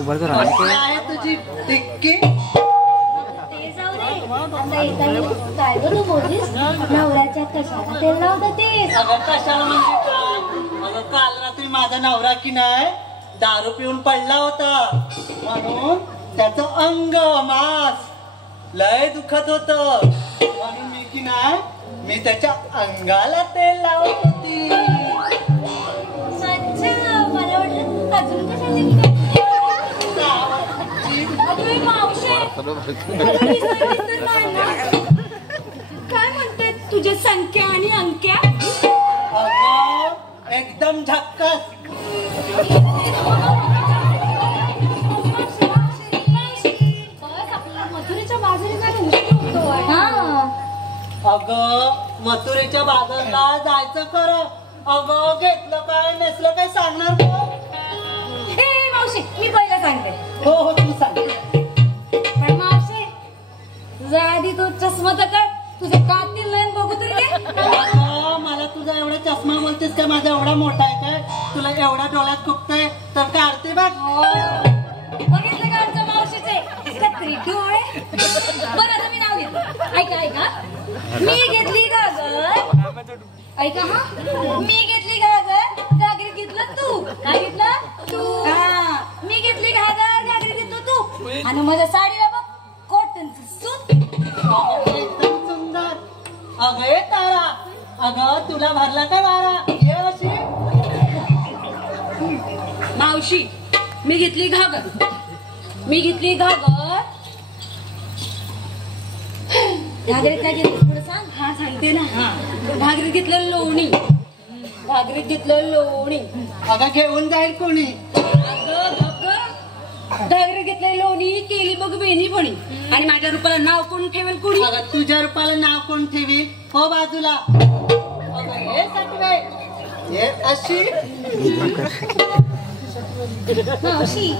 आहे तुझी टिक्की काय तू बोलीस नवऱ्याच्या कशाला तेल लावत तेस कशाला म्हणजे काय अगं काल रात्री माझा नवरा की नाही दारू पिऊन पडला होता म्हणून त्याचं अंग मास लय दुखत होत म्हणून मी की नाही मी त्याच्या अंगाला तेल लावत होती. अच्छा मला वाटलं अजून काय म्हणते तुझ्या संख्या आणि अंक्या अगं एकदम झक्कास मथुरेच्या बाजारात अगं मथुरेच्या बाजारला जायचं खरं अगं घेतलं काय नेसलं काय सांगणार का मावशी मी पहिला सांगते हो हो तू सांग पण मावशी तुझ्या आधी तू चष्मा तर कर तुझ्या कातील लाईन बघू तरी अगं मला तुझा एवढा चष्मा बोलतेस का माझा एवढा मोठा आहे काय तुला एवढ्या डोळ्यात खुपतंय तर काढते बघ बघितलं का आमच्या मावशीचे कत्री डोळे बरं आता मी नाव घेते ऐका मी घेतली गागर ऐका हा मी घेतली गागर घागरी घेतलं तू काय घेतलं तू हा मी घेतली घागर घागरी घेतलं तू आणि माझ्या साडीला बघ कॉटनचं सूत एकदम सुंदर अगं ये तारा अगं तुला भरला काय वारा ये अशी मावशी मी घेतली घागर घागरीत काय घेतलं थोडं सांग हा सांगते ना हा घागरीत घेतलं लोणी अगं घेऊन जाईल कोणी घागरीत घेतलं लोणी केली मग वेणी फणी आणि माझ्या रूपाला नाव कोण ठेवेल कोणी अगं तुझ्या रूपाला नाव कोण ठेवील हो बाजूला अगं हे सटवे हे अशी मावशी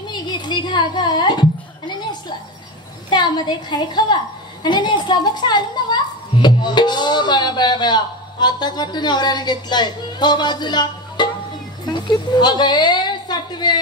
मी घेतली घागर आणि नेसला त्यामध्ये खाय खवा आणि नेसला बघ चालू नवा बया आताच वाटतं नवऱ्याने घेतलाय हो बाजूला अगं हे सटवे